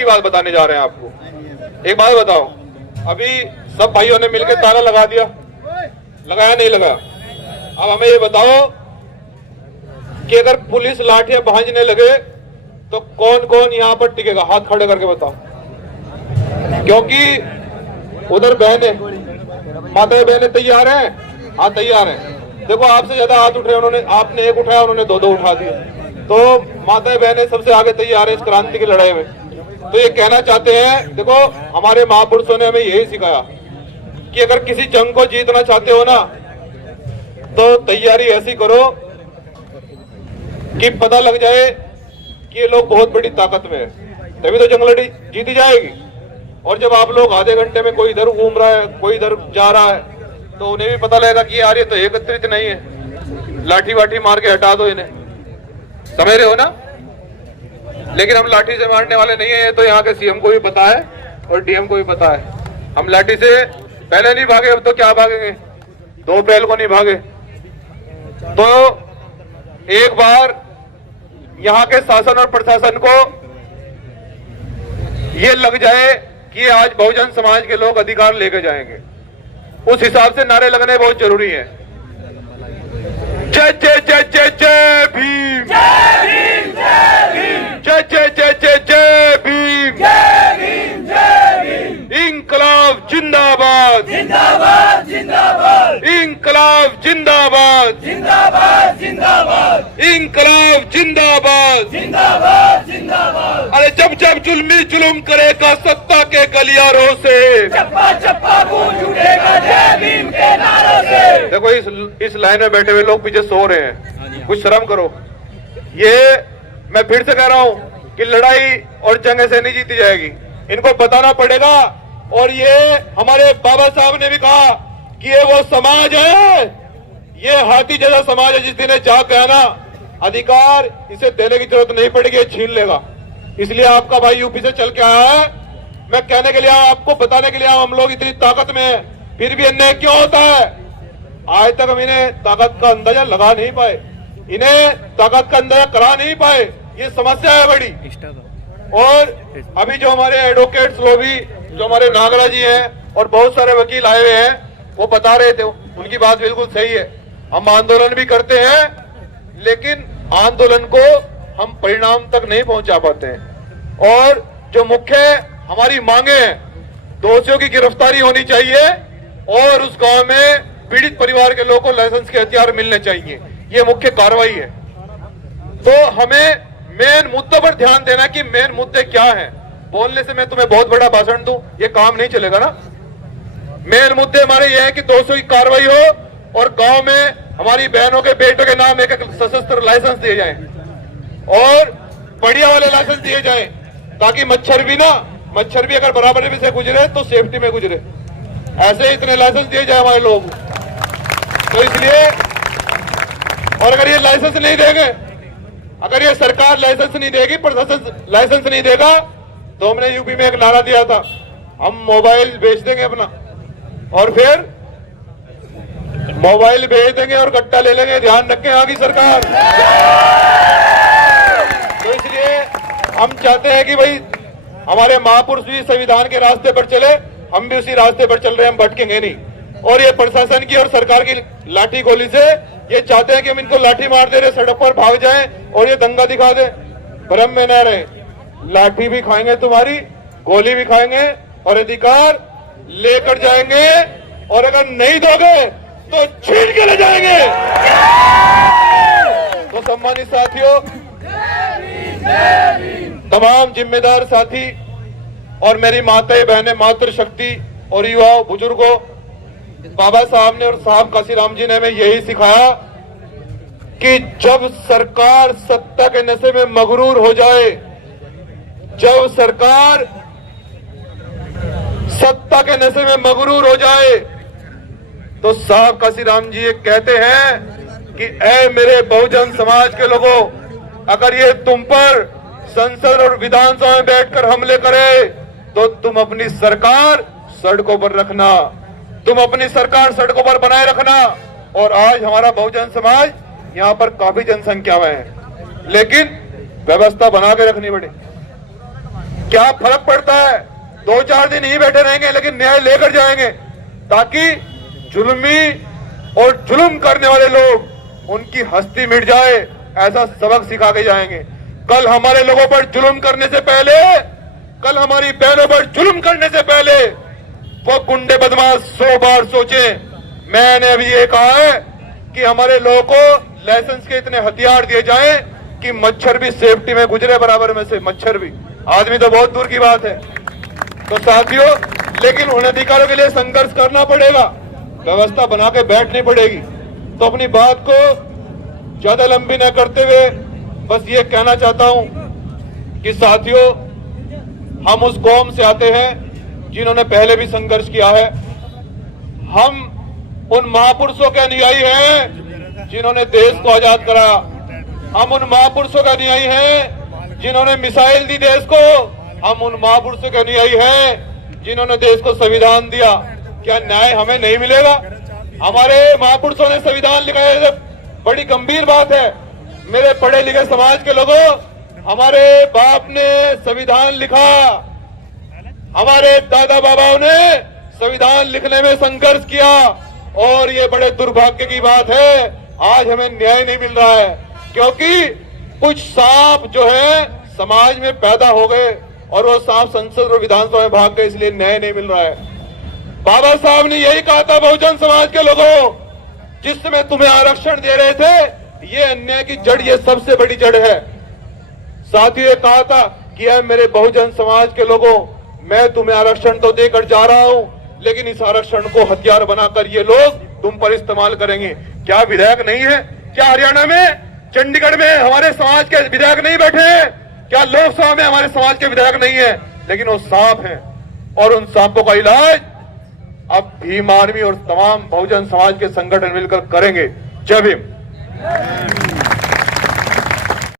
की बात बताने जा रहे हैं आपको। एक बात बताओ, अभी सब भाइयों ने मिलकर ताला लगा दिया, लगाया नहीं लगाया? अब हमें ये बताओ कि अगर पुलिस लाठियां भांजने लगे तो कौन कौन यहाँ पर टिकेगा? हाथ खड़े करके बताओ। क्योंकि उधर बहने, माता बहने तैयार हैं? हाँ तैयार हैं। देखो आपसे ज्यादा हाथ उठ रहे उन्होंने, आपने एक उठाया उन्होंने दो दो उठा दिए। तो माता बहने सबसे आगे तैयार है इस क्रांति की लड़ाई में। तो ये कहना चाहते हैं, देखो हमारे महापुरुषों ने हमें यही सिखाया कि अगर किसी जंग को जीतना चाहते हो ना तो तैयारी ऐसी करो कि पता लग जाए कि ये लोग बहुत बड़ी ताकत में है, तभी तो जंग लड़ी जीती जाएगी। और जब आप लोग आधे घंटे में कोई इधर घूम रहा है कोई इधर जा रहा है तो उन्हें भी पता लगेगा कि यार ये तो एकत्रित नहीं है, लाठी वाठी मार के हटा दो इन्हें। समझ रहे हो ना? लेकिन हम लाठी से मारने वाले नहीं है, ये तो यहाँ के सीएम को भी पता है और डीएम को भी पता है। हम लाठी से पहले नहीं भागे, अब तो क्या भागेंगे? 2 अप्रैल को नहीं भागे। तो एक बार यहाँ के शासन और प्रशासन को ये लग जाए कि आज बहुजन समाज के लोग अधिकार लेके जाएंगे, उस हिसाब से नारे लगने बहुत जरूरी है। जय जय जय जय जय भीम, जय भीम जय भीम, जय जय जय जय जय भीम, जय भीम जय भीम। इंकलाब जिंदाबाद, जिंदाबाद जिंदाबाद, इंकलाब जिंदाबाद, जिंदाबाद जिंदाबाद, इंकलाब जिंदाबाद, जिंदाबाद जिंदाबाद। अरे जब जब जुल्मी जुल्म करेगा सत्ता के गलियारों से, चप्पा चप्पा गूंज उठेगा जय भीम के नारों से। देखो इस लाइन में बैठे हुए लोग पीछे सो रहे हैं, कुछ शर्म करो। ये मैं फिर से कह रहा हूँ कि लड़ाई और जंग से नहीं जीती जाएगी, इनको बताना पड़ेगा। और ये हमारे बाबा साहब ने भी कहा कि ये वो समाज है, ये हाथी जैसा समाज है, जिस दिन जाग गया ना अधिकार इसे देने की जरूरत नहीं पड़ेगी, ये छीन लेगा। इसलिए आपका भाई यूपी से चल के आया है, मैं कहने के लिए आपको बताने के लिए हम लोग इतनी ताकत में है, फिर भी अन्याय क्यों होता है? आज तक हम इन्हें ताकत का अंदाजा लगा नहीं पाए, इन्हें ताकत का अंदाजा करा नहीं पाए, ये समस्या है बड़ी। और अभी जो हमारे एडवोकेट्स लोभी, जो हमारे नागरा जी हैं और बहुत सारे वकील आए हुए हैं, वो बता रहे थे, उनकी बात बिल्कुल सही है। हम आंदोलन भी करते हैं लेकिन आंदोलन को हम परिणाम तक नहीं पहुंचा पाते हैं। और जो मुख्य हमारी मांगे हैं, दोषियों की गिरफ्तारी होनी चाहिए और उस गांव में पीड़ित परिवार के लोगों को लाइसेंस के हथियार मिलने चाहिए, ये मुख्य कार्रवाई है। तो हमें मेन मुद्दों पर ध्यान देना कि मेन मुद्दे क्या हैं। बोलने से मैं तुम्हें बहुत बड़ा भाषण दूं, ये काम नहीं चलेगा ना। मेन मुद्दे हमारे ये हैं कि दोषियों की कार्रवाई हो और गांव में हमारी बहनों के बेटों के नाम एक सशस्त्र लाइसेंस दिए जाएं और बढ़िया वाले लाइसेंस दिए जाएं, ताकि मच्छर भी अगर बराबर में से गुजरे तो सेफ्टी में गुजरे। ऐसे इतने लाइसेंस दिए जाए हमारे लोग। तो इसलिए, और अगर ये लाइसेंस नहीं देंगे, अगर ये सरकार लाइसेंस नहीं देगी, प्रशासन लाइसेंस नहीं देगा, तो हमने यूपी में एक नारा दिया था, हम मोबाइल बेच देंगे अपना और फिर मोबाइल बेच देंगे और गट्टा ले लेंगे। ध्यान रखें आगे सरकार। तो इसलिए हम चाहते हैं कि भाई हमारे महापुरुष भी संविधान के रास्ते पर चले, हम भी उसी रास्ते पर चल रहे हैं, हम भटकेंगे नहीं। और ये प्रशासन की और सरकार की लाठी गोली से ये चाहते हैं कि हम इनको लाठी मार दे रहे, सड़क पर भाग जाएं और ये दंगा दिखा दे, भ्रम में न रहे। लाठी भी खाएंगे तुम्हारी, गोली भी खाएंगे और अधिकार लेकर जाएंगे, और अगर नहीं दोगे तो छीन के ले जाएंगे। तो सम्मानित साथियों, तमाम जिम्मेदार साथी और मेरी माताएं बहनें, मातृशक्ति और युवाओं बुजुर्गों, बाबा साहब ने और साहब काशीराम जी ने हमें यही सिखाया कि जब सरकार सत्ता के नशे में मगरूर हो जाए, जब सरकार सत्ता के नशे में मगरूर हो जाए, तो साहब काशीराम जी ये कहते हैं कि ऐ मेरे बहुजन समाज के लोगों, अगर ये तुम पर संसद और विधानसभा में बैठकर हमले करे तो तुम अपनी सरकार सड़कों पर रखना, तुम अपनी सरकार सड़कों पर बनाए रखना। और आज हमारा बहुजन समाज यहाँ पर काफी जनसंख्या में है, लेकिन व्यवस्था बना के रखनी पड़े। क्या फर्क पड़ता है, 2-4 दिन ही बैठे रहेंगे लेकिन न्याय लेकर जाएंगे, ताकि जुल्मी और जुल्म करने वाले लोग उनकी हस्ती मिट जाए, ऐसा सबक सिखा के जाएंगे। कल हमारे लोगों पर जुल्म करने से पहले, कल हमारी बहनों पर जुल्म करने से पहले वो गुंडे बदमाश 100 बार सोचे। मैंने अभी ये कहा है कि हमारे लोगों को लाइसेंस के इतने हथियार दिए जाएं कि मच्छर भी सेफ्टी में गुजरे, बराबर में से मच्छर भी, आदमी तो बहुत दूर की बात है। तो साथियों, लेकिन उन अधिकारों के लिए संघर्ष करना पड़ेगा, व्यवस्था बना के बैठनी पड़ेगी। तो अपनी बात को ज्यादा लंबी न करते हुए बस ये कहना चाहता हूं कि साथियों, हम उस कौम से आते हैं जिन्होंने पहले भी संघर्ष किया है। हम उन महापुरुषों के अनुयायी हैं जिन्होंने देश को आजाद कराया। हम उन महापुरुषों के अनुयायी हैं जिन्होंने मिसाइल दी देश को। हम उन महापुरुषों के अनुयायी हैं जिन्होंने देश को संविधान दिया। क्या न्याय हमें नहीं मिलेगा? हमारे महापुरुषों ने संविधान लिखा है, बड़ी गंभीर बात है। मेरे पढ़े लिखे समाज के लोगों, हमारे बाप ने संविधान लिखा, हमारे दादा बाबाओं ने संविधान लिखने में संघर्ष किया, और ये बड़े दुर्भाग्य की बात है आज हमें न्याय नहीं मिल रहा है, क्योंकि कुछ सांप जो है समाज में पैदा हो गए और वो सांप संसद और विधानसभा में भाग गए, इसलिए न्याय नहीं मिल रहा है। बाबा साहब ने यही कहा था बहुजन समाज के लोगों, जिस समय तुम्हें आरक्षण दे रहे थे, ये अन्याय की जड़, ये सबसे बड़ी जड़ है। साथियों, ये कहा था कि यार मेरे बहुजन समाज के लोगों, मैं तुम्हें आरक्षण तो देकर जा रहा हूं, लेकिन इस आरक्षण को हथियार बनाकर ये लोग तुम पर इस्तेमाल करेंगे। क्या विधायक नहीं है? क्या हरियाणा में, चंडीगढ़ में हमारे समाज के विधायक नहीं बैठे हैं? क्या लोकसभा में हमारे समाज के विधायक नहीं है? लेकिन वो सांप हैं, और उन सांपों का इलाज अब भीम आर्मी और तमाम बहुजन समाज के संगठन मिलकर करेंगे। जय भीम।